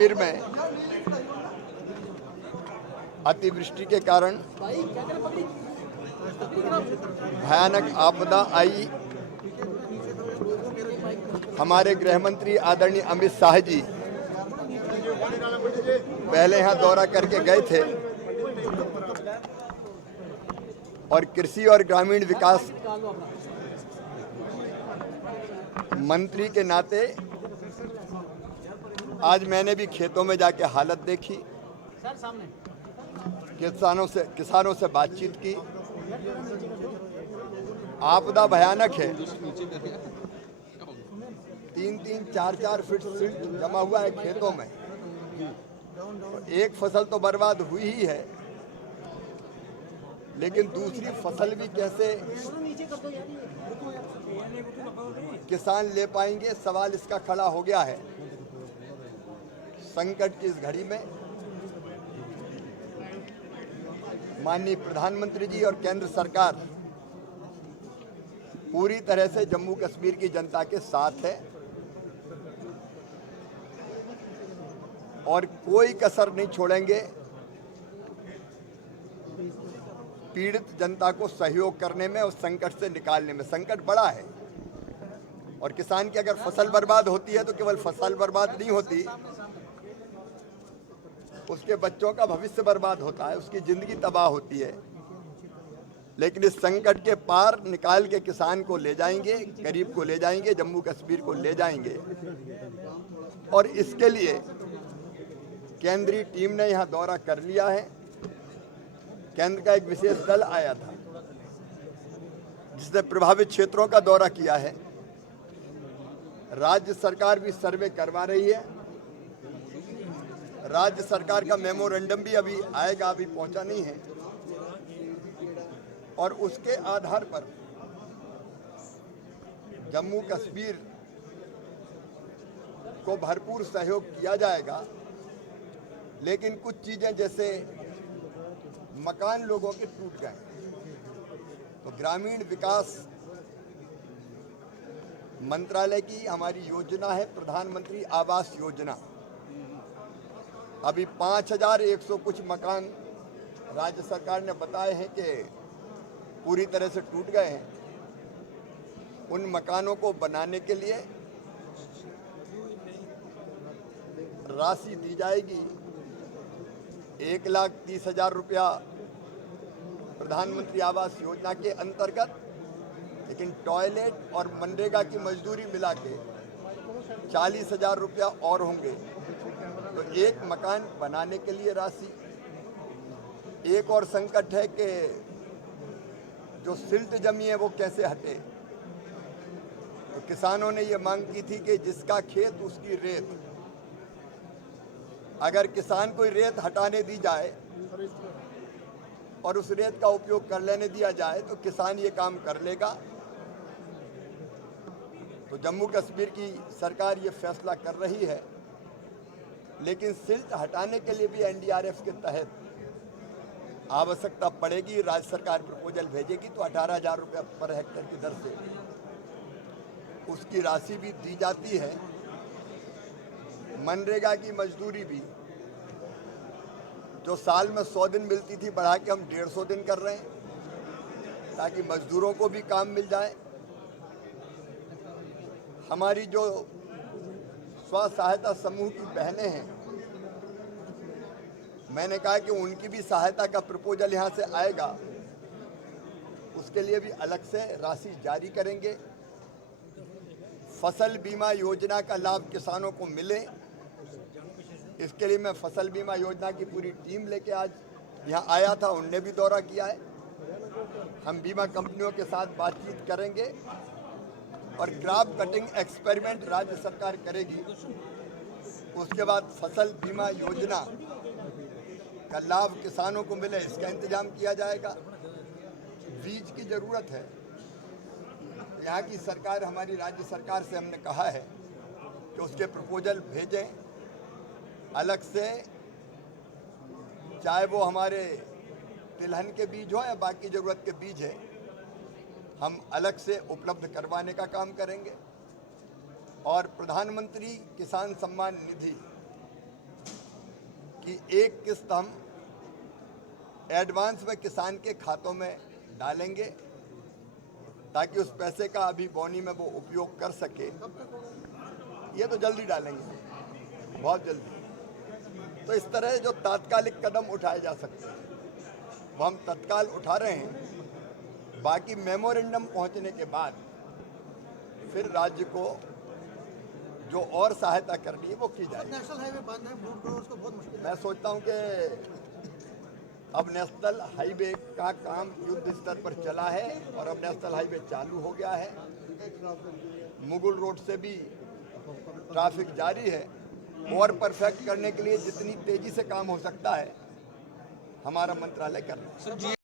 कश्मीर में अतिवृष्टि के कारण भयानक आपदा आई। हमारे गृह मंत्री आदरणीय अमित शाह जी पहले यहाँ दौरा करके गए थे और कृषि और ग्रामीण विकास मंत्री के नाते आज मैंने भी खेतों में जाके हालत देखी, किसानों से बातचीत की। आपदा भयानक है। 3-3, 4-4 फीट सिल्ट जमा हुआ है खेतों में। एक फसल तो बर्बाद हुई ही है, लेकिन दूसरी फसल भी कैसे किसान ले पाएंगे, सवाल इसका खड़ा हो गया है। संकट की इस घड़ी में माननीय प्रधानमंत्री जी और केंद्र सरकार पूरी तरह से जम्मू कश्मीर की जनता के साथ है और कोई कसर नहीं छोड़ेंगे पीड़ित जनता को सहयोग करने में और संकट से निकालने में। संकट बड़ा है और किसान की अगर फसल बर्बाद होती है तो केवल फसल बर्बाद नहीं होती, उसके बच्चों का भविष्य बर्बाद होता है, उसकी जिंदगी तबाह होती है। लेकिन इस संकट के पार निकाल के किसान को ले जाएंगे, गरीब को ले जाएंगे, जम्मू कश्मीर को ले जाएंगे। और इसके लिए केंद्रीय टीम ने यहाँ दौरा कर लिया है। केंद्र का एक विशेष दल आया था जिसने प्रभावित क्षेत्रों का दौरा किया है। राज्य सरकार भी सर्वे करवा रही है। राज्य सरकार का मेमोरेंडम भी अभी आएगा, अभी पहुंचा नहीं है, और उसके आधार पर जम्मू कश्मीर को भरपूर सहयोग किया जाएगा। लेकिन कुछ चीजें जैसे मकान लोगों के टूट गए तो ग्रामीण विकास मंत्रालय की हमारी योजना है प्रधानमंत्री आवास योजना। अभी 5100 कुछ मकान राज्य सरकार ने बताए हैं कि पूरी तरह से टूट गए हैं। उन मकानों को बनाने के लिए राशि दी जाएगी। 1,30,000 रुपया प्रधानमंत्री आवास योजना के अंतर्गत, लेकिन टॉयलेट और मनरेगा की मजदूरी मिला के 40,000 रुपया और होंगे। तो एक मकान बनाने के लिए राशि। एक और संकट है कि जो सिल्ट जमी है वो कैसे हटे। तो किसानों ने ये मांग की थी कि जिसका खेत उसकी रेत। अगर किसान कोई रेत हटाने दी जाए और उस रेत का उपयोग कर लेने दिया जाए तो किसान ये काम कर लेगा। तो जम्मू कश्मीर की सरकार ये फैसला कर रही है। लेकिन सिल्ट हटाने के लिए भी एनडीआरएफ के तहत आवश्यकता पड़ेगी। राज्य सरकार प्रपोजल भेजेगी तो 18,000 रुपये पर हेक्टेयर की दर से उसकी राशि भी दी जाती है। मनरेगा की मजदूरी भी जो साल में 100 दिन मिलती थी बढ़ा के हम 150 दिन कर रहे हैं ताकि मजदूरों को भी काम मिल जाए। हमारी जो स्व सहायता समूह की बहनें हैं, मैंने कहा कि उनकी भी सहायता का प्रपोजल यहाँ से आएगा, उसके लिए भी अलग से राशि जारी करेंगे। फसल बीमा योजना का लाभ किसानों को मिले, इसके लिए मैं फसल बीमा योजना की पूरी टीम लेके आज यहाँ आया था। उनने भी दौरा किया है। हम बीमा कंपनियों के साथ बातचीत करेंगे और क्रॉप कटिंग एक्सपेरिमेंट राज्य सरकार करेगी। उसके बाद फसल बीमा योजना का लाभ किसानों को मिले, इसका इंतजाम किया जाएगा। बीज की ज़रूरत है। यहाँ की सरकार, हमारी राज्य सरकार से हमने कहा है कि उसके प्रपोजल भेजें अलग से, चाहे वो हमारे तिलहन के बीज हो या बाकी ज़रूरत के बीज है, हम अलग से उपलब्ध करवाने का काम करेंगे। और प्रधानमंत्री किसान सम्मान निधि कि एक किस्त हम एडवांस में किसान के खातों में डालेंगे ताकि उस पैसे का अभी बौनी में वो उपयोग कर सके। ये तो जल्दी डालेंगे, बहुत जल्दी। तो इस तरह जो तात्कालिक कदम उठाए जा सकते हैं वो हम तत्काल उठा रहे हैं। बाकी मेमोरेंडम पहुंचने के बाद फिर राज्य को जो और सहायता करनी है वो की जाएगी। नेशनल हाईवे बंद है, मूव करो उसको बहुत मुश्किल है। मैं सोचता हूं कि अब नेशनल हाईवे का काम युद्ध स्तर पर चला है और अब नेशनल हाईवे चालू हो गया है। मुगल रोड से भी ट्रैफिक जारी है। और परफेक्ट करने के लिए जितनी तेजी से काम हो सकता है हमारा मंत्रालय कर रहा है।